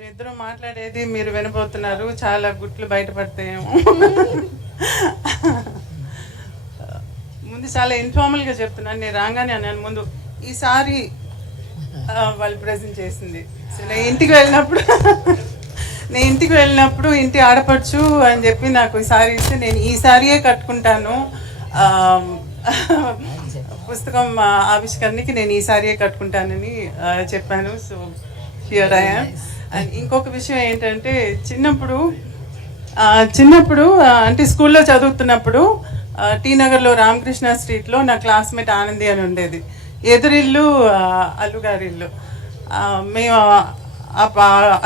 మీరిద్దరూ మాట్లాడేది మీరు వినబోతున్నారు. చాలా గుట్లు బయటపడతాయేమో. ముందు చాలా ఇన్ఫార్మల్గా చెప్తున్నాను. నేను రాగానే అన్నాను ముందు ఈసారి వాళ్ళు ప్రజెంట్ చేసింది. సో నేను ఇంటికి వెళ్ళినప్పుడు ఇంటి ఆడపడుచు అని చెప్పి నాకు ఈసారి ఇస్తే నేను ఈ సారీయే కట్టుకుంటాను, పుస్తకం ఆవిష్కరణకి నేను ఈ సారీయే కట్టుకుంటానని చెప్పాను. So here I am. And ఇంకొక విషయం ఏంటంటే చిన్నప్పుడు అంటే స్కూల్లో చదువుతున్నప్పుడు టీ నగర్లో రామకృష్ణ స్ట్రీట్లో నా క్లాస్మేట్ ఆనంది అని ఉండేది. ఎదురిల్లు అల్లుగారి ఇల్లు. మేము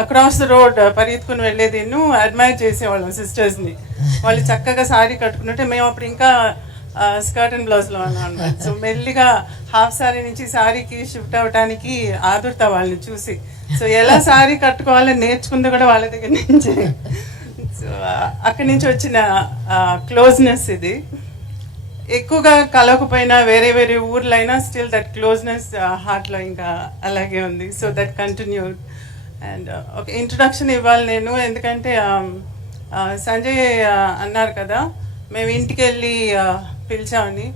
అక్రాస్ ద రోడ్ పరిగెత్తుకుని వెళ్ళేది, అడ్మైర్ చేసేవాళ్ళం సిస్టర్స్ని. వాళ్ళు చక్కగా సారీ కట్టుకుంటుంటే మేము అప్పుడు ఇంకా స్కర్ట్ అండ్ బ్లౌజ్లో ఉన్నాం. సో మెల్లిగా హాఫ్ సారీ నుంచి సారీకి షిఫ్ట్ అవ్వడానికి ఆదుర్తా వాళ్ళని చూసి. సో ఎలా సారీ కట్టుకోవాలని నేర్చుకుంది కూడా వాళ్ళ దగ్గర నుంచి. సో అక్కడి నుంచి వచ్చిన క్లోజ్నెస్ ఇది. ఎక్కువగా కలవకపోయినా వేరే వేరే ఊర్లైనా స్టిల్ దట్ క్లోజ్నెస్ హార్ట్లో ఇంకా అలాగే ఉంది. So that continued. అండ్ ఒక ఇంట్రొడక్షన్ ఇవ్వాలి నేను, ఎందుకంటే సంజయ్ అన్నారు కదా మేము ఇంటికి వెళ్ళి పిలిచామని.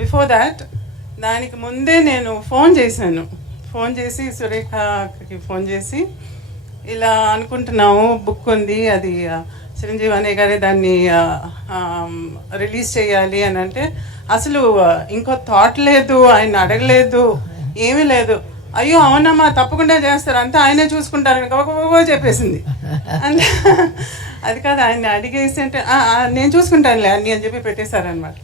బిఫోర్ దాట్ దానికి ముందే నేను ఫోన్ చేసి సురేఖకి ఫోన్ చేసి ఇలా అనుకుంటున్నాము, బుక్ ఉంది, అది చిరంజీవి అనే గారే దాన్ని రిలీజ్ చేయాలి అని అంటే అసలు ఇంకో థాట్ లేదు, ఆయన అడగలేదు, ఏమీ లేదు. అయ్యో అవునమ్మా తప్పకుండా చేస్తారు, అంతా ఆయనే చూసుకుంటారని గొప్ప చెప్పేసింది. అంటే అది కాదు, ఆయన్ని అడిగేసి అంటే నేను చూసుకుంటానులే అన్నీ అని చెప్పి పెట్టేశారనమాట.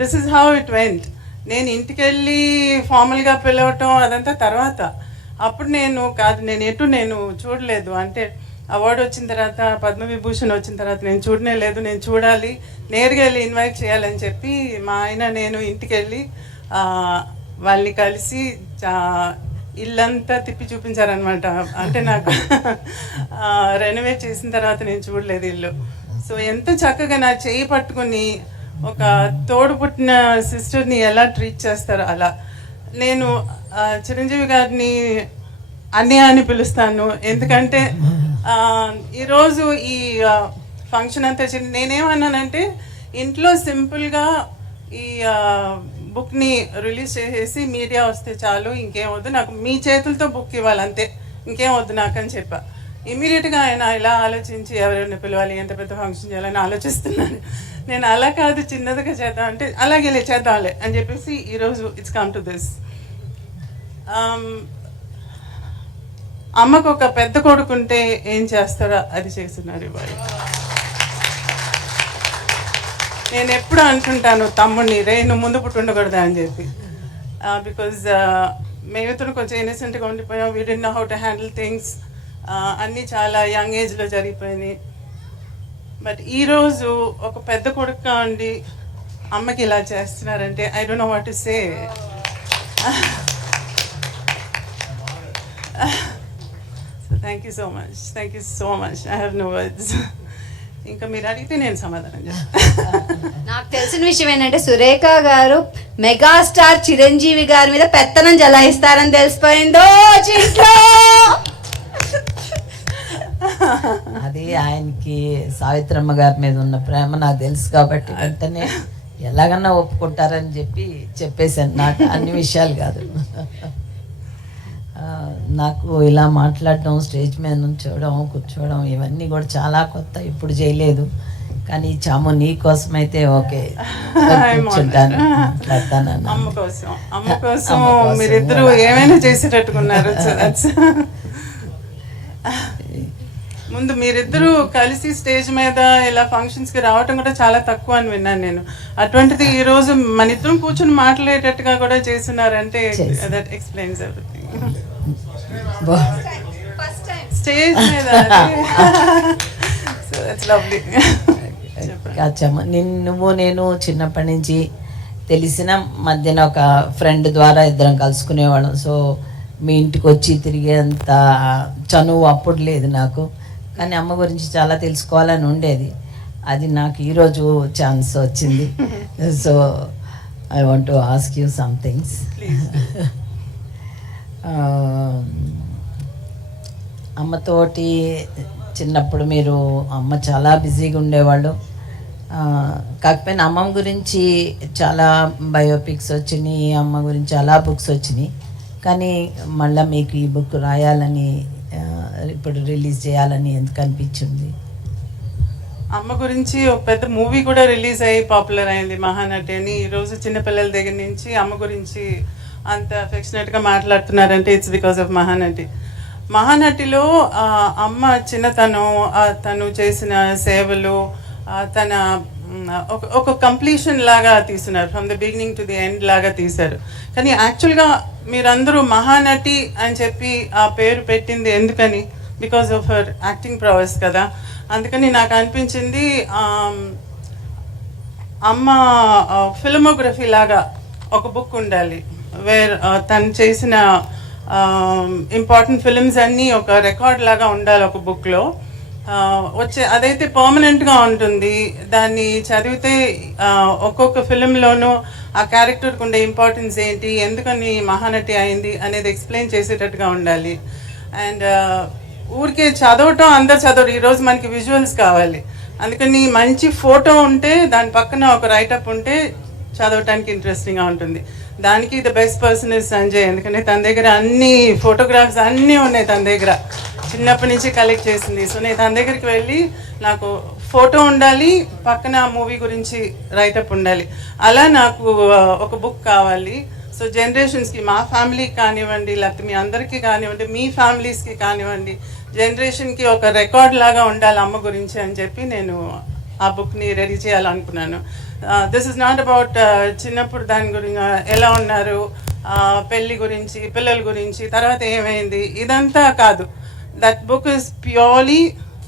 This is how it went. నేను ఇంటికి వెళ్ళి ఫార్మల్గా పిలవటం అదంతా తర్వాత. అప్పుడు నేను చూడలేదు. అంటే అవార్డు వచ్చిన తర్వాత, పద్మవిభూషణ్ వచ్చిన తర్వాత నేను చూడనే లేదు. నేను చూడాలి, నేరుగా వెళ్ళి ఇన్వైట్ చేయాలని చెప్పి మా ఆయన నేను ఇంటికి వెళ్ళి వాళ్ళని కలిసి ఇల్లంతా తిప్పి చూపించారనమాట. అంటే నాకు రెనోవేట్ చేసిన తర్వాత నేను చూడలేదు ఇల్లు. సో ఎంత చక్కగా నా చేయి పట్టుకుని ఒక తోడు పుట్టిన సిస్టర్ని ఎలా ట్రీట్ చేస్తారో అలా. నేను చిరంజీవి గారిని అన్నయ్య అని పిలుస్తాను, ఎందుకంటే ఈరోజు ఈ ఫంక్షన్ అంతా నేనేమన్నానంటే ఇంట్లో సింపుల్గా ఈ బుక్ని రిలీజ్ చేసేసి మీడియా వస్తే చాలు, ఇంకేం వద్దు నాకు, మీ చేతులతో బుక్ ఇవ్వాలి అంతే, ఇంకేం వద్దు నాకు అని చెప్పా. ఇమీడియట్గా ఆయన ఇలా ఆలోచించి ఎవరైనా పిలవాలి, ఎంత పెద్ద ఫంక్షన్ చేయాలని ఆలోచిస్తున్నాను. నేను అలా కాదు, చిన్నదిగా చేద్దాం అంటే అలాగే చేద్దాంలే అని చెప్పేసి ఈరోజు ఇట్స్ కమ్ టు దిస్. అమ్మకు ఒక పెద్ద కొడుకుంటే ఏం చేస్తారో అది చేస్తున్నారు ఇవాళ. నేను ఎప్పుడు అనుకుంటాను తమ్ముడిని, నువ్వు ముందు పుట్టి ఉండకూడదా అని చెప్పి. బికాజ్ మేమిద్దరు కొంచెం ఇన్నసెంట్గా ఉండిపోయాం. We did know how to handle things. అన్నీ చాలా యంగ్ ఏజ్లో జరిగిపోయినాయి. బట్ ఈరోజు ఒక పెద్ద కొడుకుగా ఉండి అమ్మకి ఇలా చేస్తున్నారంటే I don't know what to say. So thank you so much. I have no words. ఇంకా మీరు అడిగితే నేను సమాధానం చెప్తాను. నాకు తెలిసిన విషయం ఏంటంటే సురేఖ గారు మెగాస్టార్ చిరంజీవి గారి మీద పెత్తనం జలాయిస్తారని తెలిసిపోయిందో ఇంట్లో. అది ఆయనకి సావిత్రమ్మ గారి మీద ఉన్న ప్రేమ నాకు తెలుసు కాబట్టి వెంటనే ఎలాగన్నా ఒప్పుకుంటారని చెప్పేశాను. నాకు అన్ని విషయాలు కాదు, నాకు ఇలా మాట్లాడడం, స్టేజ్ మీద నుంచోవడం, కూర్చోవడం ఇవన్నీ కూడా చాలా కొత్త, ఇప్పుడు చేయలేదు. కానీ చాము నీ కోసం అయితే ఓకే కూర్చుంటాను, మాట్లాడతాను. అమ్మ కోసం మీరిద్దరు ఏమైనా చేసేటట్టుకున్నారు. ముందు మీరిద్దరూ కలిసి స్టేజ్ మీద ఇలా ఫంక్షన్స్కి రావటం కూడా చాలా తక్కువ అని విన్నాను నేను. అటువంటిది ఈరోజు మన ఇద్దరం కూర్చొని మాట్లాడేటట్టుగా కూడా చేస్తున్నారంటే దట్ ఎక్స్ప్లెయిన్స్ ఎవ్రీథింగ్. స్టేజ్ మీద నువ్వు నేను చిన్నప్పటి నుంచి తెలిసిన మధ్యన ఒక ఫ్రెండ్ ద్వారా ఇద్దరం కలుసుకునేవాళ్ళం. సో మీ ఇంటికి వచ్చి తిరిగేంత చనువు అప్పుడు లేదు నాకు, కానీ అమ్మ గురించి చాలా తెలుసుకోవాలని ఉండేది. అది నాకు ఈరోజు ఛాన్స్ వచ్చింది. So I want to ask you some things. అమ్మతోటి చిన్నప్పుడు మీరు అమ్మ చాలా బిజీగా ఉండేవాళ్ళు. కాకపోయినా అమ్మమ్మ గురించి చాలా బయోపిక్స్ వచ్చినాయి, అమ్మ గురించి చాలా బుక్స్ వచ్చినాయి. కానీ మళ్ళీ మీకు ఈ బుక్ రాయాలని ఇప్పుడు రిలీజ్ చేయాలని ఎందుకు అనిపించింది? అమ్మ గురించి ఒక పెద్ద మూవీ కూడా రిలీజ్ అయ్యి పాపులర్ అయింది, మహానటి అని. ఈరోజు చిన్నపిల్లల దగ్గర నుంచి అమ్మ గురించి అంత అఫెక్షనేట్గా మాట్లాడుతున్నారంటే ఇట్స్ బికాస్ ఆఫ్ మహానటి. మహానటిలో అమ్మ చిన్నతనం, తను చేసిన సేవలు, తన ఒక కంప్లీషన్ లాగా తీస్తున్నారు, from the beginning to the end లాగా తీశారు. కానీ యాక్చువల్గా మీరందరూ మహానటి అని చెప్పి ఆ పేరు పెట్టింది ఎందుకని? బికాస్ ఆఫ్ హర్ యాక్టింగ్ ప్రొవెస్ కదా. అందుకని నాకు అనిపించింది అమ్మ ఫిల్మోగ్రఫీ లాగా ఒక బుక్ ఉండాలి, వేర్ తను చేసిన ఇంపార్టెంట్ ఫిల్మ్స్ అన్నీ ఒక రికార్డ్ లాగా ఉండాలి ఒక బుక్లో. అదైతే పర్మనెంట్గా ఉంటుంది. దాన్ని చదివితే ఒక్కొక్క ఫిలింలోనూ ఆ క్యారెక్టర్కి ఉండే ఇంపార్టెన్స్ ఏంటి, ఎందుకని మహానటి అయింది అనేది ఎక్స్ప్లెయిన్ చేసేటట్టుగా ఉండాలి. అండ్ ఊరికే చదవటం అందరు చదవరు, ఈరోజు మనకి విజువల్స్ కావాలి. అందుకని మంచి ఫోటో ఉంటే దాని పక్కన ఒక రైటప్ ఉంటే చదవటానికి ఇంట్రెస్టింగ్గా ఉంటుంది. దానికి the best person is Sanjay. ఎందుకంటే తన దగ్గర అన్ని ఫోటోగ్రాఫ్స్ అన్నీ ఉన్నాయి, తన దగ్గర చిన్నప్పటి నుంచి కలెక్ట్ చేసింది. సో నేను తన దగ్గరికి వెళ్ళి నాకు ఫోటో ఉండాలి, పక్కన మూవీ గురించి రైటప్ ఉండాలి, అలా నాకు ఒక బుక్ కావాలి. సో జనరేషన్స్కి, మా ఫ్యామిలీకి కానివ్వండి, లేకపోతే మీ అందరికీ కానివ్వండి, మీ ఫ్యామిలీస్కి కానివ్వండి, జనరేషన్కి ఒక రికార్డ్ లాగా ఉండాలి అమ్మ గురించి అని చెప్పి నేను ఆ బుక్ని రెడీ చేయాలనుకున్నాను. దిస్ ఇస్ నాట్ అబౌట్ చిన్నప్పుడు దాని గురించి ఎలా ఉన్నారు, పెళ్ళి గురించి, పిల్లల గురించి, తర్వాత ఏమైంది, ఇదంతా కాదు. దట్ బుక్ ఇస్ ప్యూర్లీ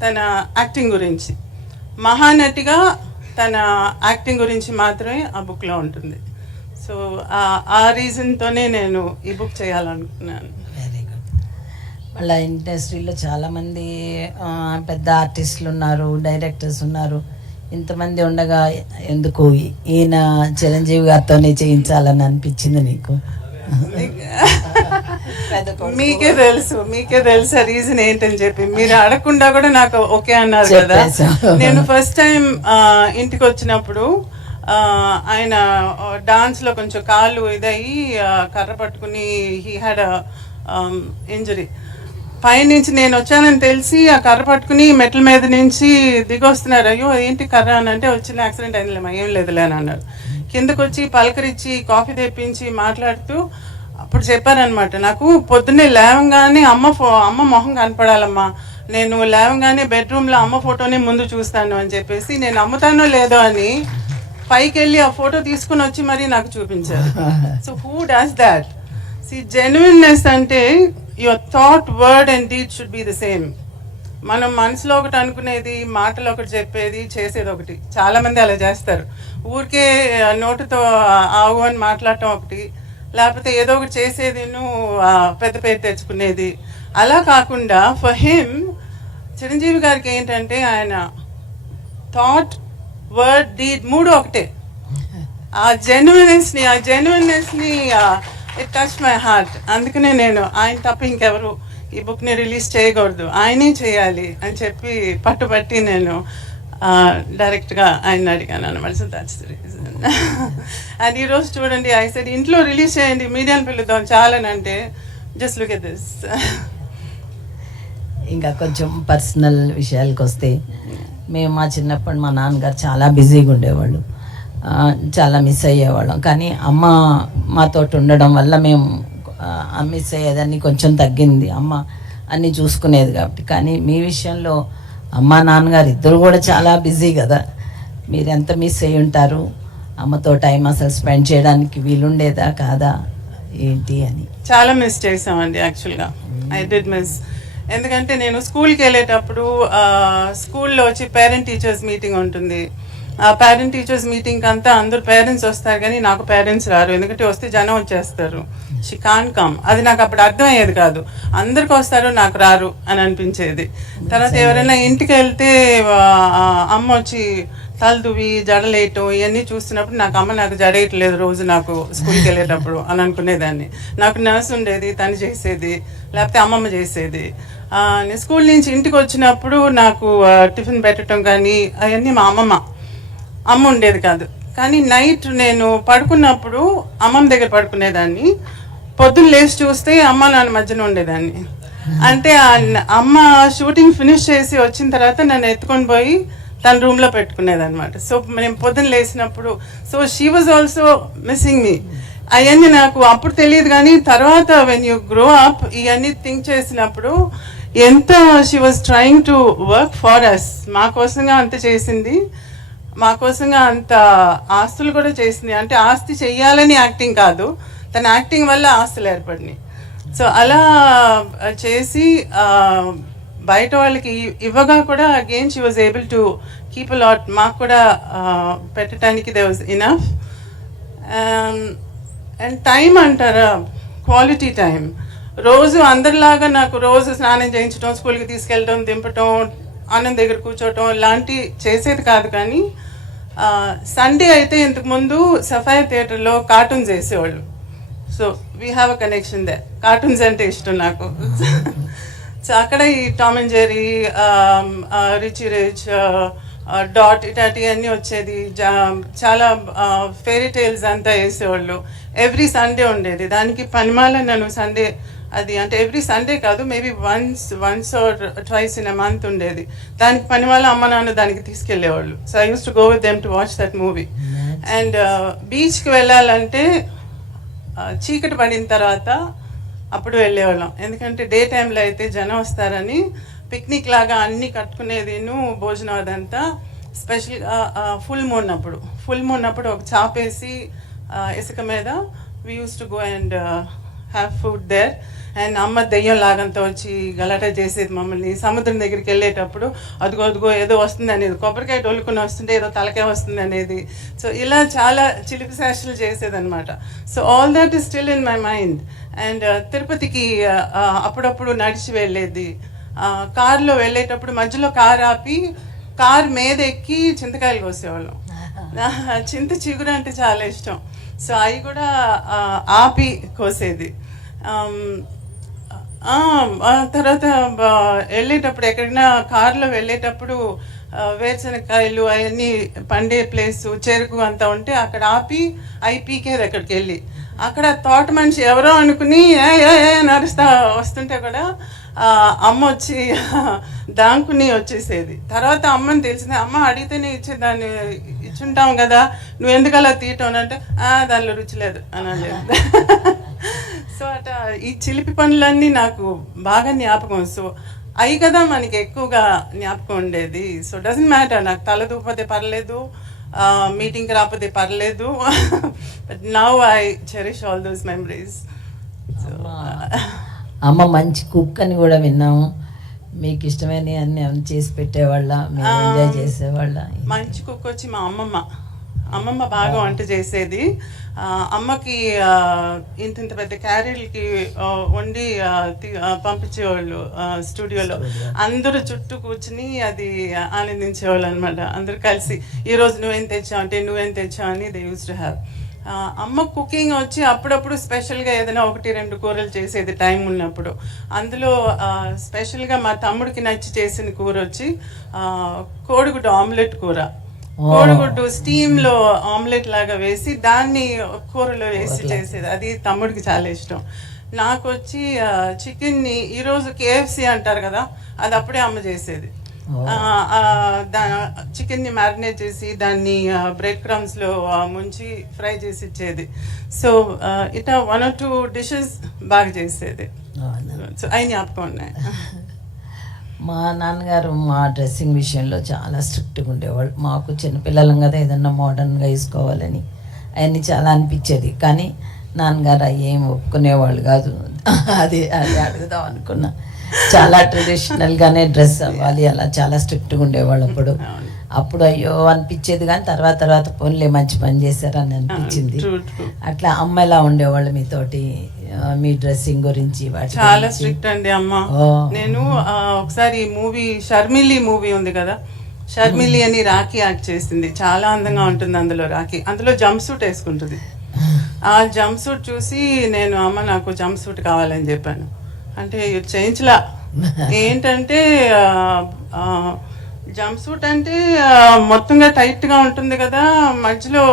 తన యాక్టింగ్ గురించి, మహానటిగా తన యాక్టింగ్ గురించి మాత్రమే ఆ బుక్లో ఉంటుంది. సో ఆ రీజన్తోనే నేను ఈ బుక్ చేయాలనుకున్నాను. Very good. మళ్ళీ ఇండస్ట్రీలో చాలామంది పెద్ద ఆర్టిస్టులు ఉన్నారు, డైరెక్టర్స్ ఉన్నారు. ఇంతమంది ఉండగా ఎందుకు ఈయన చిరంజీవి గారితోనే చేయించాలని అనిపించింది నీకు? మీకే తెలుసు రీజన్ ఏంటని చెప్పి. మీరు అడగకుండా కూడా నాకు ఓకే అన్నారు కదా. నేను ఫస్ట్ టైం ఇంటికి వచ్చినప్పుడు ఆయన డాన్స్లో కొంచెం కాళ్ళు ఇదయ్యి కర్ర పట్టుకుని హీ హ్యాడ్ ఇంజరీ. పైనుంచి నేను వచ్చానని తెలిసి ఆ కర్ర పట్టుకుని మెట్ల మీద నుంచి దిగొస్తున్నారు. అయ్యో ఏంటి కర్ర అని అంటే, వచ్చిన యాక్సిడెంట్ అయిందిలేమా, ఏం లేదులే అని అన్నారు. కిందకు వచ్చి పలకరించి కాఫీ తెప్పించి మాట్లాడుతూ అప్పుడు చెప్పారనమాట, నాకు పొద్దున్నే లేవంగానే అమ్మ మొహం కనపడాలమ్మా, నేను లేవంగానే బెడ్రూమ్లో అమ్మ ఫోటోని ముందు చూస్తాను అని చెప్పేసి, నేను అమ్ముతానో లేదో అని పైకి వెళ్ళి ఆ ఫోటో తీసుకుని వచ్చి మరీ నాకు చూపించారు. So who does that? See genuineness అంటే your thought, word and deed should be the same. మనం మనసులో ఒకటి అనుకునేది, మాటలో ఒకటి చెప్పేది, చేసేది ఒకటి. చాలామంది అలా చేస్తారు. ఊరికే నోటుతో ఆవు అని మాట్లాడటం ఒకటి, లేకపోతే ఏదో ఒకటి చేసేది పెద్ద పేరు తెచ్చుకునేది. అలా కాకుండా ఫర్ హిమ్, చిరంజీవి గారికి ఏంటంటే ఆయన థాట్, వర్డ్, డీడ్ మూడు ఒకటే. ఆ జెన్యున్నెస్ని ఇట్ టచ్ మై హార్ట్. అందుకనే నేను ఆయన తప్ప ఇంకెవరు ఈ బుక్ని రిలీజ్ చేయకూడదు, ఆయనే చేయాలి అని చెప్పి పట్టుబట్టి నేను డైరెక్ట్గా ఆయన అడిగాను అనమాట. So that's the reason. And ఈరోజు చూడండి, ఐ సెడ్ ఇంట్లో రిలీజ్ చేయండి, మీడియాని పిలుద్దాం చాలనంటే, జస్ట్ లుక్ ఎట్ దిస్. ఇంకా కొంచెం పర్సనల్ విషయాలకు వస్తే, మేము మా చిన్నప్పుడు మా నాన్నగారు చాలా బిజీగా ఉండేవాళ్ళు, చాలా మిస్ అయ్యేవాళ్ళం. కానీ అమ్మ మాతో ఉండడం వల్ల మేము మిస్ అయ్యేదాన్ని కొంచెం తగ్గింది. అమ్మ అన్నీ చూసుకునేది కాబట్టి. కానీ మీ విషయంలో అమ్మ నాన్నగారు ఇద్దరు కూడా చాలా బిజీ కదా, మీరు ఎంత మిస్ అయ్యి ఉంటారు? అమ్మతో టైం అసలు స్పెండ్ చేయడానికి వీలుండేదా కాదా ఏంటి అని? చాలా మిస్ చేసామండి యాక్చువల్గా. I did miss. ఎందుకంటే నేను స్కూల్కి వెళ్ళేటప్పుడు స్కూల్లో వచ్చి పేరెంట్ టీచర్స్ మీటింగ్ ఉంటుంది. ఆ పేరెంట్ టీచర్స్ మీటింగ్కి అంతా అందరూ పేరెంట్స్ వస్తారు, కానీ నాకు పేరెంట్స్ రారు. ఎందుకంటే వస్తే జనం వచ్చేస్తారు. She can come. అది నాకు అప్పుడు అర్థమయ్యేది కాదు. అందరికి వస్తారు, నాకు రారు అని అనిపించేది. తర్వాత ఎవరైనా ఇంటికి వెళ్తే అమ్మ వచ్చి తలదువి జడలేయటం ఇవన్నీ చూస్తున్నప్పుడు నాకు అమ్మ నాకు జడేయట్లేదు రోజు నాకు స్కూల్కి వెళ్ళేటప్పుడు అని అనుకునేదాన్ని. నాకు నర్స్ ఉండేది, తను చేసేది, లేకపోతే అమ్మమ్మ చేసేది. నేను స్కూల్ నుంచి ఇంటికి వచ్చినప్పుడు నాకు టిఫిన్ పెట్టడం కానీ అవన్నీ మా అమ్మ ఉండేది కాదు. కానీ నైట్ నేను పడుకున్నప్పుడు అమ్మమ్మ దగ్గర పడుకునేదాన్ని. పొద్దున్న లేచి చూస్తే అమ్మ నాన్న మధ్యన ఉండేదాన్ని. అంటే అమ్మ షూటింగ్ ఫినిష్ చేసి వచ్చిన తర్వాత నన్ను ఎత్తుకొని పోయి తన రూమ్లో పెట్టుకునేదన్నమాట. సో నేను పొద్దున్న లేచినప్పుడు so she was also missing me. అవన్నీ నాకు అప్పుడు తెలియదు, కానీ తర్వాత వెన్ యూ గ్రో అప్ ఇవన్నీ థింక్ చేసినప్పుడు ఎంత she was trying to work for us. మా కోసంగా అంత చేసింది, మా కోసంగా అంత ఆస్తులు కూడా చేసింది. అంటే ఆస్తి చెయ్యాలని యాక్టింగ్ కాదు, తన యాక్టింగ్ వల్ల ఆస్తులు ఏర్పడినాయి. సో అలా చేసి బయట వాళ్ళకి ఇవ్వగా కూడా again she was able to keep a lot. మాకు కూడా పెట్టడానికి they was enough. And time అంటారా, క్వాలిటీ టైం. రోజు అందరిలాగా నాకు రోజు స్నానం చేయించడం, స్కూల్కి తీసుకెళ్ళడం, దింపటం, ఆనంద్ దగ్గర కూర్చోవటం లాంటి చేసేది కాదు. కానీ సండే అయితే ఇంతకుముందు సఫాయా థియేటర్లో కార్టూన్స్ వేసేవాళ్ళు. So we have a connection they. Cartoons అంటే ఇష్టం నాకు. సో అక్కడ ఈ Tom and Jerry, Richie rich, dot ఇట్లాంటివన్నీ వచ్చేది. చాలా ఫెయిరీ టైల్స్ అంతా వేసేవాళ్ళు. ఎవ్రీ సండే ఉండేది. దానికి పనిమాల నన్ను సండే, అది అంటే ఎవ్రీ సండే కాదు, maybe once or twice in a month ఉండేది. దానికి పని వల్ల అమ్మ నాన్న దానికి తీసుకెళ్ళేవాళ్ళు. So I use to go with them to watch that movie. And బీచ్కి వెళ్ళాలంటే చీకటి పడిన తర్వాత అప్పుడు వెళ్ళేవాళ్ళం. ఎందుకంటే డే టైంలో అయితే జనం వస్తారని పిక్నిక్ లాగా అన్నీ కట్టుకునేది, భోజనం అదంతా. స్పెషల్గా ఫుల్ మూన్ అప్పుడు ఒక చాపేసి ఇసుక మీద we use to go and have food there. And అమ్మ దెయ్యం లాగంతా వచ్చి గలాటా చేసేది మమ్మల్ని. సముద్రం దగ్గరికి వెళ్ళేటప్పుడు అదిగో ఏదో వస్తుంది అనేది, కొబ్బరికాయ డొల్లుకుని వస్తుంటే ఏదో తలకాయ వస్తుంది అనేది. సో ఇలా చాలా చిలిపి శాస్త్రాలు చేసేదన్నమాట. So all that is still in my mind. And తిరుపతికి అప్పుడప్పుడు నడిచి వెళ్ళేది. కారులో వెళ్ళేటప్పుడు మధ్యలో కారు ఆపి కారు మీద ఎక్కి చింతకాయలు కోసేవాళ్ళం. చింత చిగురు అంటే చాలా ఇష్టం. సో అవి కూడా ఆపి కోసేది. తర్వాత వెళ్ళేటప్పుడు ఎక్కడైనా కారులో వెళ్ళేటప్పుడు వేరుశనగకాయలు అవన్నీ పండే ప్లేసు, చెరుకు అంతా ఉంటే అక్కడ ఆపి అవి పీకేది. అక్కడికి వెళ్ళి అక్కడ తోట మనిషి ఎవరో అనుకుని నడుస్తా వస్తుంటే కూడా అమ్మ వచ్చి దాంకుని వచ్చేసేది. తర్వాత అమ్మని తెలిసింది, అమ్మ అడిగితేనే ఇచ్చేదాన్ని, ఇచ్చుంటాం కదా, నువ్వు ఎందుకు అలా తీయటం అంటే దానిలో రుచి లేదు అని అనలేదు. సో అట ఈ చిలిపి పనులన్నీ నాకు బాగా జ్ఞాపకం. సో అవి కదా మనకి ఎక్కువగా జ్ఞాపకం ఉండేది. సో డజంట్ మ్యాటర్, నాకు తల దూపతే పర్లేదు, మీటింగ్కి రాకపోతే పర్లేదు, but now I cherish all those memories. So అమ్మ మంచి కుక్ అని కూడా విన్నాము. మీకు ఇష్టమైన అన్ని చేసి పెట్టేవాళ్ళ, మీరు ఎంజాయ్ చేసేవాళ్ళ? మంచి కుక్ వచ్చి మా అమ్మమ్మ బాగా వంట చేసేది. అమ్మకి ఇంత పెద్ద క్యారీలకి వండి పంపించేవాళ్ళు స్టూడియోలో. అందరూ చుట్టూ కూర్చుని అది ఆనందించేవాళ్ళు అనమాట. అందరూ కలిసి ఈరోజు నువ్వేం తెచ్చావు అంటే నువ్వేం తెచ్చావు అని దే యూస్ టు హ్యావ్. అమ్మ కుకింగ్ వచ్చి అప్పుడప్పుడు స్పెషల్గా ఏదైనా 1-2 కూరలు చేసేది టైం ఉన్నప్పుడు. అందులో స్పెషల్గా మా తమ్ముడికి నచ్చి చేసిన కూర వచ్చి కోడిగుడ్డు ఆమ్లెట్ కూర. కోడిగుడ్డు స్టీమ్లో ఆమ్లెట్ లాగా వేసి దాన్ని కూరలో వేసి చేసేది. అది తమ్ముడికి చాలా ఇష్టం. నాకు వచ్చి చికెన్ని ఈరోజు KFC అంటారు కదా, అది అప్పుడే అమ్మ చేసేది. చికెన్ని మ్యారినేట్ చేసి దాన్ని బ్రెడ్ క్రమ్స్లో ముంచి ఫ్రై చేసి ఇచ్చేది. సో ఇట్లా 1 or 2 dishes బాగా చేసేది. సో అవి జ్ఞాపకం ఉన్నాయి. మా నాన్నగారు మా డ్రెస్సింగ్ విషయంలో చాలా స్ట్రిక్ట్గా ఉండేవాళ్ళు. మాకు చిన్నపిల్లలం కదా, ఏదన్నా మోడర్న్గా వేసుకోవాలని అవన్నీ చాలా అనిపించేది. కానీ నాన్నగారు అవి ఏం ఒప్పుకునేవాళ్ళు కాదు. అది అడుగుదాం అనుకున్నా. చాలా ట్రెడిషనల్గానే డ్రెస్ అవ్వాలి, అలా చాలా స్ట్రిక్ట్గా ఉండేవాళ్ళు అప్పుడు. అప్పుడు అయ్యో అనిపించేది, కానీ తర్వాత తర్వాత పోన్లే మంచి పని చేశారని అనిపించింది. అట్లా అమ్మ ఎలా ఉండేవాళ్ళు మీతోటి, మీ డ్రెస్సింగ్ గురించి వాటి చాలా స్ట్రిక్ట్ అండి అమ్మ. నేను ఒకసారి మూవీ షర్మిలి మూవీ ఉంది కదా, షర్మిలి అని రాఖీ యాక్ట్ చేసింది. చాలా అందంగా ఉంటుంది అందులో రాఖీ. అందులో జంప్ సూట్ వేసుకుంటుంది. ఆ జంప్ సూట్ చూసి నేను అమ్మ నాకు జంప్ సూట్ కావాలని చెప్పాను. అంటే చేయించలా. ఏంటంటే జంప్ సూట్ అంటే మొత్తంగా టైట్గా ఉంటుంది కదా, మధ్యలో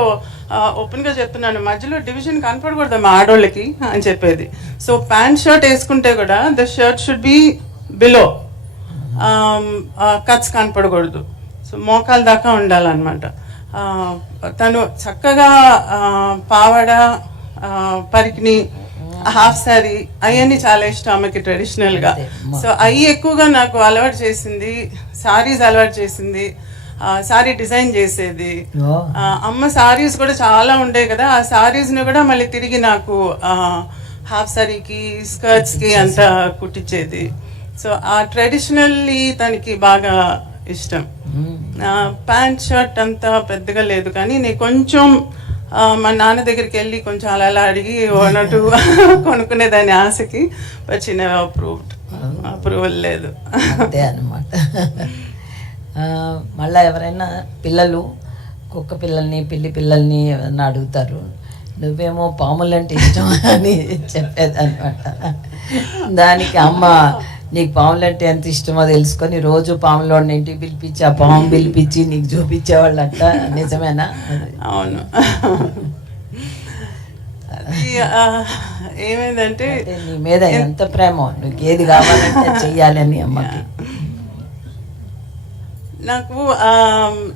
ఓపెన్గా చెప్తున్నాను, మధ్యలో డివిజన్ కనపడకూడదు మా ఆడోళ్ళకి అని చెప్పేది. సో ప్యాంట్ షర్ట్ వేసుకుంటే కూడా the shirt should be below, cuts కనపడకూడదు. సో మోకాల దాకా ఉండాలన్నమాట. తను చక్కగా పావడ, పరికిని, హాఫ్ శారీ అవన్నీ చాలా ఇష్టం ఆమెకి ట్రెడిషనల్గా. సో అవి ఎక్కువగా నాకు అలవాటు చేసింది. సారీస్ అలవాటు చేసింది. సారీ డిజైన్ చేసేది. అమ్మ సారీస్ కూడా చాలా ఉండేవి కదా, ఆ సారీస్ని కూడా మళ్ళీ తిరిగి నాకు హాఫ్ శారీకి, స్కర్ట్స్కి అంతా కుట్టించేది. సో ఆ ట్రెడిషనల్లీ తనకి బాగా ఇష్టం. ప్యాంట్ షర్ట్ అంతా పెద్దగా లేదు, కానీ నేను కొంచెం మా నాన్న దగ్గరికి వెళ్ళి కొంచెం అలా అడిగి ఓనటు కొనుక్కునేదాన్ని ఆశకి. చిన్న అప్రూవల్ లేదు. అంతే అన్నమాట. మళ్ళీ ఎవరైనా పిల్లలు కుక్క పిల్లల్ని, పిల్లి పిల్లల్ని ఏమన్నా అడుగుతారు, నువ్వేమో పాములంటే ఇష్టం అని చెప్పేదన్నమాట. దానికి అమ్మ నీకు పాములంటే ఎంత ఇష్టమో తెలుసుకొని రోజు పాములోని ఇంటికి పిలిపించి ఆ పాము పిలిపించి నీకు చూపించేవాళ్ళంట. నిజమేనా? అవును. అది ఏమైందంటే నీ మీద ఎంత ప్రేమ, నీకు ఏది కావాలంటే చెయ్యాలని అమ్మకి. నాకు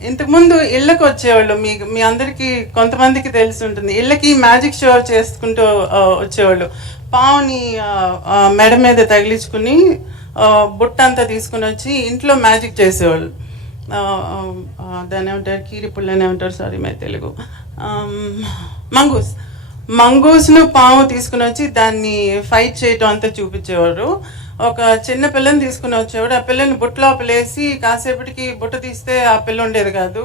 ఇంతకుముందు ఇళ్ళకి వచ్చేవాళ్ళు, మీ అందరికీ కొంతమందికి తెలిసి ఉంటుంది, ఇళ్ళకి మ్యాజిక్ షో చేసుకుంటూ వచ్చేవాళ్ళు. పావుని మెడ మీద తగిలించుకుని బుట్ట అంతా తీసుకుని వచ్చి ఇంట్లో మ్యాజిక్ చేసేవాళ్ళు. దాన్ని ఏమంటారు, కీరి పుల్లని ఏమంటారు, సారీ మై తెలుగు, మంగూస్ను పాము తీసుకుని వచ్చి దాన్ని ఫైట్ చేయటం అంతా చూపించేవారు. ఒక చిన్న పిల్లని తీసుకుని వచ్చేవాడు, ఆ పిల్లని బుట్ట లోపలేసి కాసేపటికి బుట్ట తీస్తే ఆ పిల్ల ఉండేది కాదు.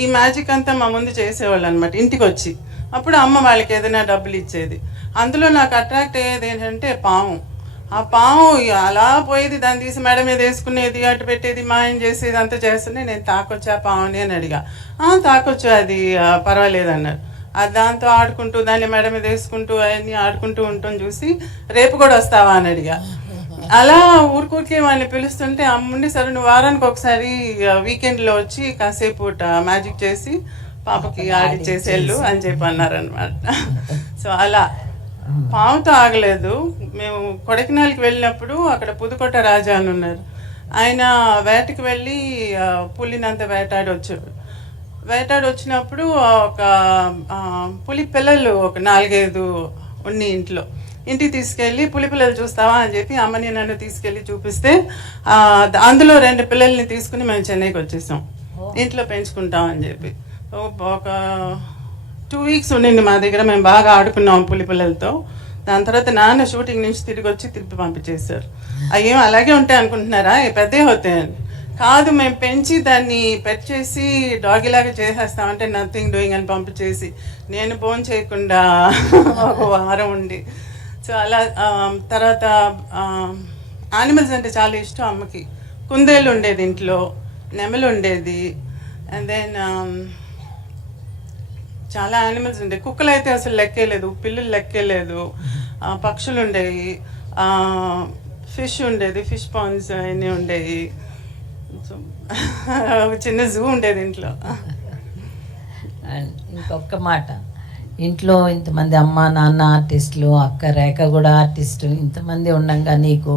ఈ మ్యాజిక్ అంతా మా ముందు చేసేవాళ్ళు అనమాట ఇంటికి వచ్చి. అప్పుడు అమ్మ వాళ్ళకి ఏదైనా డబ్బులు ఇచ్చేది. అందులో నాకు అట్రాక్ట్ అయ్యేది ఏంటంటే పాము. ఆ పాము అలా పోయేది, దాన్ని తీసి మెడ మీద వేసుకునేది, అటు పెట్టేది, మాయం చేసేది, అంతా చేస్తుంటే నేను తాకొచ్చా పావుని అని అడిగా. తాకొచ్చు, అది పర్వాలేదు అన్నారు. దాంతో ఆడుకుంటూ దాన్ని మెడ మీద వేసుకుంటూ అవన్నీ ఆడుకుంటూ ఉంటాం చూసి రేపు కూడా వస్తావా అని అడిగా. అలా ఊరికూరికే వాళ్ళని పిలుస్తుంటే అమ్ముండి సరే నువ్వు వారానికి ఒకసారి వీకెండ్లో వచ్చి కాసేపు మ్యాజిక్ చేసి పాపకి ఆడిచ్చేసేళ్ళు అని చెప్పి అన్నారనమాట. సో అలా పాముతో ఆగలేదు. మేము కొడైకెనాల్కి వెళ్ళినప్పుడు అక్కడ పుదుకోట రాజా అని ఉన్నారు. ఆయన వేటకి వెళ్ళి పులినంత వేటాడి వచ్చాడు. వేటాడి వచ్చినప్పుడు ఒక పులి పిల్లలు ఒక 4-5 ఉన్ని ఇంటికి తీసుకెళ్ళి పులి పిల్లలు చూస్తావా అని చెప్పి అమ్మని నన్ను తీసుకెళ్ళి చూపిస్తే అందులో 2 పిల్లల్ని తీసుకుని మేము చెన్నైకి వచ్చేసాం. ఇంట్లో పెంచుకుంటాం అని చెప్పి. ఒక 2 వీక్స్ ఉండింది మా దగ్గర. మేము బాగా ఆడుకున్నాం పులి పిల్లలతో. దాని తర్వాత నాన్న షూటింగ్ నుంచి తిరిగి వచ్చి తిరిగి పంపించేశారు. అయ్యేం అలాగే ఉంటాయి అనుకుంటున్నారా, పెద్ద అవుతాయని. కాదు, మేము పెంచి దాన్ని పెట్ చేసి డాగిలాగా చేసేస్తామంటే నథింగ్ డూయింగ్ అని పంపించేసి నేను ఫోన్ చేయకుండా ఒక వారం ఉండి. సో అలా తర్వాత యానిమల్స్ అంటే చాలా ఇష్టం అమ్మకి. కుందేలు ఉండేది ఇంట్లో, నెమలు ఉండేది, అండ్ దెన్ చాలా యానిమల్స్ ఉండేవి. కుక్కలు అయితే అసలు లెక్కేలేదు, పిల్లులు లెక్కేలేదు, పక్షులు ఉండేవి, ఫిష్ ఉండేది, ఫిష్ పాండ్స్ అన్నీ ఉండేవి. సో చిన్న జూ ఉండేది ఇంట్లో. ఇంకొక మాట, ఇంట్లో ఇంతమంది అమ్మ నాన్న ఆర్టిస్టులు, అక్క రేఖ కూడా ఆర్టిస్టు, ఇంతమంది ఉండగా నీకు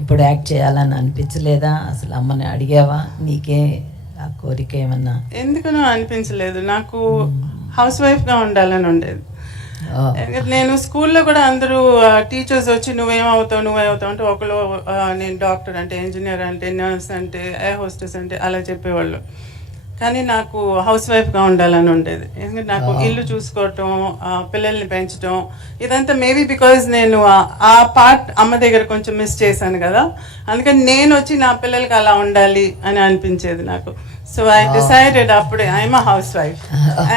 ఇప్పుడు యాక్ట్ చేయాలని అనిపించలేదా? అసలు అమ్మని అడిగావా? నీకే ఆ కోరిక ఏమన్నా? ఎందుకనో అనిపించలేదు. నాకు హౌస్ వైఫ్గా ఉండాలని ఉండేది. నేను స్కూల్లో కూడా అందరూ టీచర్స్ వచ్చి నువ్వేమవుతావు అంటే ఒకళ్ళు నేను డాక్టర్ అంటే, ఇంజనీర్ అంటే, నర్స్ అంటే, ఎయిర్ హోస్టెస్ అంటే అలా చెప్పేవాళ్ళు. కానీ నాకు హౌస్ వైఫ్గా ఉండాలని ఉండేది. ఎందుకంటే నాకు ఇల్లు చూసుకోవటం, పిల్లల్ని పెంచడం, ఇదంతా మేబీ బికాజ్ నేను ఆ పార్ట్ అమ్మ దగ్గర కొంచెం మిస్ చేశాను కదా. అందుకని నేను వచ్చి నా పిల్లలకి అలా ఉండాలి అని అనిపించేది నాకు. సో ఐ డిసైడెడ్ అప్పుడే ఐఎమ్ హౌస్ వైఫ్.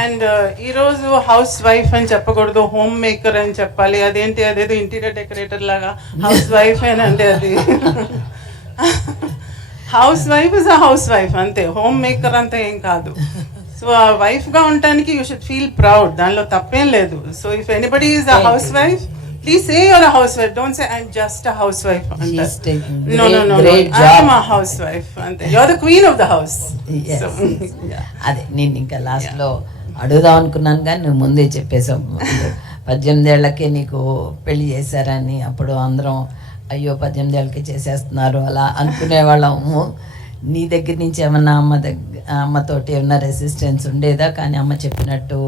అండ్ ఈరోజు హౌస్ వైఫ్ అని చెప్పకూడదు, హోమ్ మేకర్ అని చెప్పాలి. అదేంటి, అదేదో ఇంటీరియర్ డెకరేటర్ లాగా హౌస్ వైఫ్ ఏనండి అది. House wife is a house wife అంతే, హోమ్ మేకర్ అంతా ఏం కాదు. సో ఆ వైఫ్గా ఉండటానికి యూ షుడ్ ఫీల్ ప్రౌడ్, దానిలో తప్పేం లేదు. So if anybody is a house wife, please say you're a housewife. Don't say I'm just a housewife. She's taking No. great job. I'm a housewife. You're the queen of the house. Yes. So, yeah. అదే నేను ఇంకా లాస్ట్లో అడుగుదాం అనుకున్నాను కానీ నువ్వు ముందే చెప్పేశావు. 18 ఏళ్ళకే నీకు పెళ్లి చేశారని. అప్పుడు అందరం అయ్యో 18 ఏళ్ళకే చేసేస్తున్నారు అలా అనుకునేవాళ్ళము. నీ దగ్గర నుంచి ఏమన్నా అమ్మతోటి ఏమన్నా రెసిస్టెన్స్ ఉండేదా? కానీ అమ్మ చెప్పినట్టు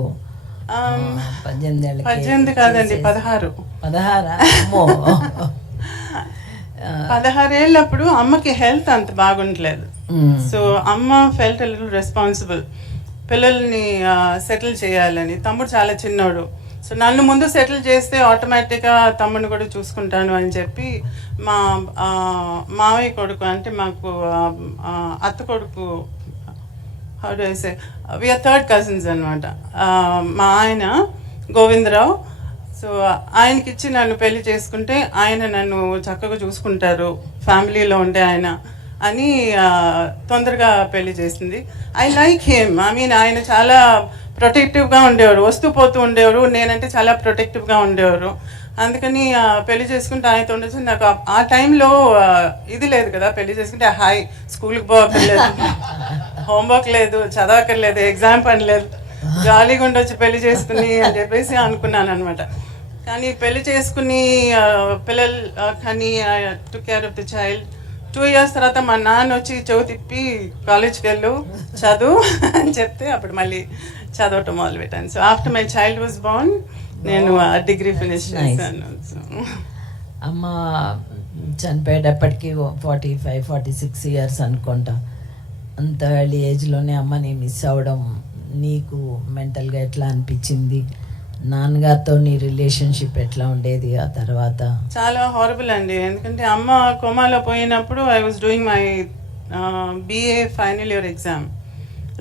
18 కాదండి, 16. 16 ఏళ్ళప్పుడు అమ్మకి హెల్త్ అంత బాగుండలేదు. సో అమ్మ ఫెల్ట్ లిటిల్ రెస్పాన్సిబుల్, పిల్లల్ని సెటిల్ చేయాలని. తమ్ముడు చాలా చిన్నోడు, సో నన్ను ముందు సెటిల్ చేస్తే ఆటోమేటిక్గా తమ్ముడిని కూడా చూసుకుంటాను అని చెప్పి మా మావయ్య కొడుకు, అంటే మాకు అత్త కొడుకు, how do I say, we are third cousins అనమాట. మా ఆయన గోవిందరావు, సో ఆయనకిచ్చి నన్ను పెళ్లి చేసుకుంటే ఆయన నన్ను చక్కగా చూసుకుంటారు, ఫ్యామిలీలో ఉండే ఆయన అని తొందరగా పెళ్లి చేసింది. I like him. I mean ఆయన చాలా ప్రొటెక్టివ్గా ఉండేవారు, వస్తూ పోతూ ఉండేవారు. నేనంటే చాలా ప్రొటెక్టివ్గా ఉండేవారు. అందుకని పెళ్లి చేసుకుంటే ఆయనతో ఉండొచ్చు. నాకు ఆ టైంలో ఇది లేదు కదా, పెళ్లి చేసుకుంటే హాయ్ స్కూల్కి పోవక్కర్లేదు, హోంవర్క్ లేదు, చదవక్కర్లేదు, ఎగ్జామ్ పని లేదు, జాలీగా ఉండొచ్చు పెళ్లి చేసుకుని అని చెప్పేసి అనుకున్నాను అనమాట. కానీ పెళ్లి చేసుకుని పిల్లలు కానీ took care of the child. 2 years తర్వాత మా నాన్న వచ్చి చెవు తిప్పి కాలేజ్కి వెళ్ళు చదువు అని చెప్తే అప్పుడు మళ్ళీ చదవటం మొదలుపెట్టాను. So after my child was Born నేను డిగ్రీ ఫినిష్ చేశాను. అమ్మ చనిపోయేటప్పటికి 45-46 years అనుకుంటా. అంత ఎర్లీ ఏజ్లోనే అమ్మని మిస్ అవ్వడం నీకు మెంటల్గా ఎట్లా అనిపించింది? నాన్నగారితో నీ రిలేషన్షిప్ ఎట్లా ఉండేది ఆ తర్వాత? చాలా హారబుల్ అండి, ఎందుకంటే అమ్మ కోమాలో పోయినప్పుడు I was doing my BA final year exam.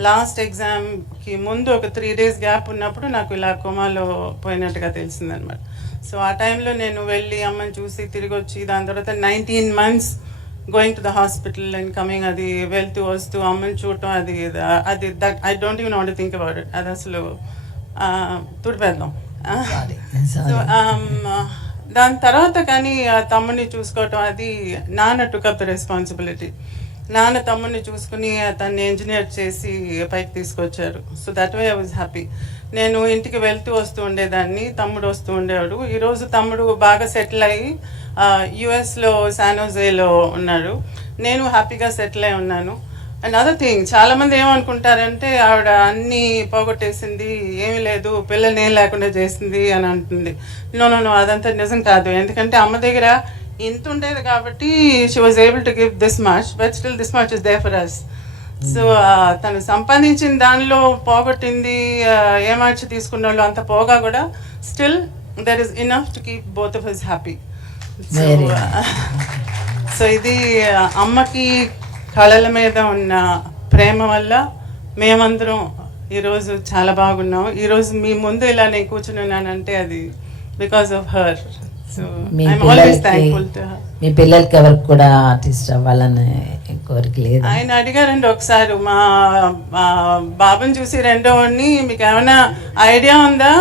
Last ఎగ్జామ్కి ముందు ఒక 3 days గ్యాప్ ఉన్నప్పుడు నాకు ఇలా కోమాలో పోయినట్టుగా తెలిసిందనమాట. సో ఆ టైంలో నేను వెళ్ళి అమ్మని చూసి తిరిగి వచ్చి, దాని తర్వాత 19 months going to the hospital and coming, అది వెళ్తూ వస్తూ అమ్మని చూడటం, అది that I don't even want to think about it. అది అసలు తుడిపేద్దాం. సో దాని తర్వాత కానీ తమ్ముడిని చూసుకోవటం, అది నాన్న టుక్ అప్ ద రెస్పాన్సిబిలిటీ. నాన్న తమ్ముడిని చూసుకుని తన్ని ఇంజనీర్ చేసి పైకి తీసుకొచ్చారు. So that way I was happy. నేను ఇంటికి వెళ్తూ వస్తూ ఉండేదాన్ని, తమ్ముడు వస్తూ ఉండేవాడు. ఈరోజు తమ్ముడు బాగా సెటిల్ అయ్యి యుఎస్లో శానోజేలో ఉన్నాడు, నేను హ్యాపీగా సెటిల్ అయి ఉన్నాను. అండ్ అదర్ థింగ్, చాలామంది ఏమనుకుంటారంటే ఆవిడ అన్నీ పోగొట్టేసింది, ఏమీ లేదు, పిల్లల్ని ఏం లేకుండా చేసింది అని అంటుంది. నో, అదంతా నిజం కాదు. ఎందుకంటే అమ్మ దగ్గర ఇంత ఉండేది కాబట్టి she was able to give this much, but still this much is there for us. So తను సంపాదించిన దానిలో పోగొట్టింది, ఏమార్చి తీసుకున్న వాళ్ళు అంత పోగా కూడా still there is enough to keep both of us happy. So ఇది అమ్మకి కళల మీద ఉన్న ప్రేమ వల్ల మేమందరం ఈరోజు చాలా బాగున్నాం. ఈరోజు మీ ముందు ఇలా నేను కూర్చుని ఉన్నానంటే అది because of her. So I'm always thankful to her. మీ పిల్లలకి ఎవరికి కూడా ఆర్టిస్ట్ అవ్వాలని కోరిక లేదు? ఆయన అడిగారండి ఒకసారి, మా బాబుని చూసి రెండో వాడిని, మీకు ఏమైనా ఐడియా ఉందా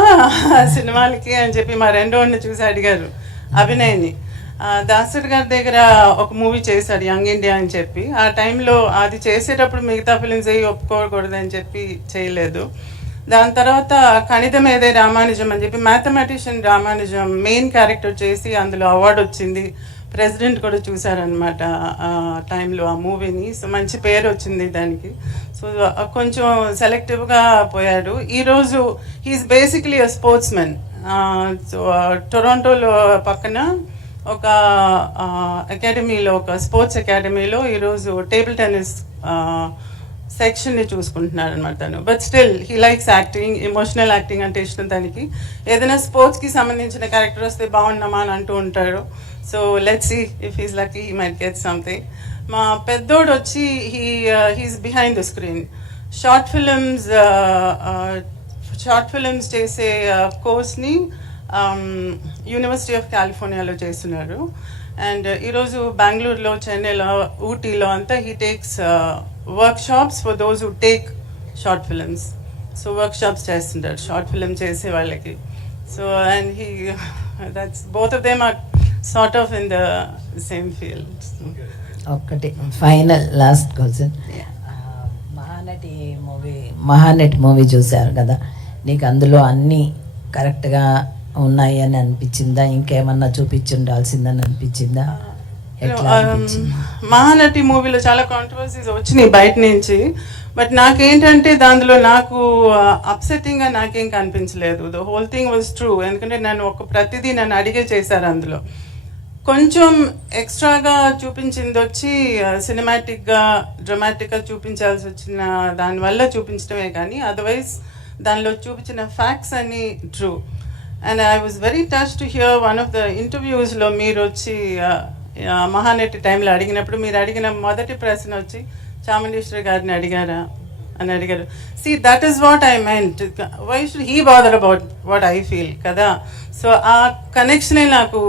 సినిమాలకి అని చెప్పి మా రెండో వాడిని చూసి అడిగారు, అభినయ్ని. దాసరి గారి దగ్గర ఒక మూవీ చేశాడు యంగ్ ఇండియా అని చెప్పి. ఆ టైంలో అది చేసేటప్పుడు మిగతా ఫిలిమ్స్ అయ్యి ఒప్పుకోకూడదని చెప్పి చేయలేదు. దాని తర్వాత కణితం ఏదే రామానుజం అని చెప్పి మ్యాథమెటిషియన్ రామానుజం మెయిన్ క్యారెక్టర్ చేసి అందులో అవార్డు వచ్చింది. ప్రెసిడెంట్ కూడా చూశారనమాట ఆ టైంలో ఆ మూవీని. సో మంచి పేరు వచ్చింది దానికి. సో కొంచెం సెలెక్టివ్గా పోయాడు. ఈరోజు he is basically a sportsmen. So టొరంటోలో పక్కన ఒక అకాడమీలో, ఒక స్పోర్ట్స్ అకాడమీలో ఈరోజు టేబుల్ టెన్నిస్ సెక్షన్ని చూసుకుంటున్నాడు అనమాట తను. But still he likes acting, emotional acting అంటే ఇష్టం తనకి. ఏదైనా స్పోర్ట్స్కి సంబంధించిన క్యారెక్టర్ వస్తే బాగున్నామా అని అంటూ ఉంటాడు. So let's see if he's lucky he might get something. మా పెద్దోడు వచ్చి he's behind the screen. Short films చేసే కోర్స్ని యూనివర్సిటీ ఆఫ్ కాలిఫోర్నియాలో చేస్తున్నారు. అండ్ ఈరోజు బెంగళూరులో, చెన్నైలో, ఊటీలో అంతా he takes workshops for those who take short films. So workshops చేస్తుంటారు షార్ట్ ఫిలిం చేసే వాళ్ళకి. So and that's both of them are sort of in the same field. ఒక్కటి final last question. Mahanati movie చూశారు కదా, నీకు అందులో అన్నీ కరెక్ట్గా ఉన్నాయి అని అనిపించిందా? ఇంకేమన్నా చూపించి ఉండాల్సిందని అనిపించిందా? మహానటి మూవీలో చాలా కాంట్రవర్సీస్ వచ్చినాయి బయట నుంచి. బట్ నాకేంటంటే దానిలో నాకు అప్సెట్టింగ్గా నాకేం కనిపించలేదు. The whole thing was true. ఎందుకంటే ప్రతిదీ నన్ను అడిగే చేశారు. అందులో కొంచెం ఎక్స్ట్రాగా చూపించింది వచ్చి సినిమాటిక్గా, డ్రామాటిక్గా చూపించాల్సి వచ్చిన దానివల్ల చూపించడమే, కానీ అదర్వైజ్ దానిలో చూపించిన ఫ్యాక్ట్స్ అన్నీ true. And I was very touch to hear one of the ఇంటర్వ్యూస్లో మీరు వచ్చి మహానటి టైంలో అడిగినప్పుడు మీరు అడిగిన మొదటి ప్రశ్న వచ్చి చాముండేశ్వరి గారిని అడిగారా అని అడిగారు. See, that is what I meant. Why should he bother about what I feel కదా? సో ఆ కనెక్షనే నాకు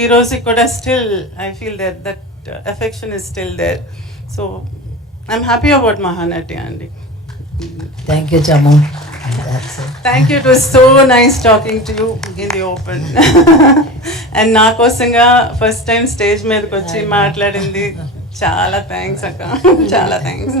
ఈ రోజు కూడా still I feel that affection is still there. So I'm happy about Mahanati అండి. థ్యాంక్ యూ చాము. Thank you. It was so nice talking to you in the open. And నా కోసంగా ఫస్ట్ టైం స్టేజ్ మీదకి వచ్చి మాట్లాడింది చాలా థ్యాంక్స్ అక్క. చాలా థ్యాంక్స్.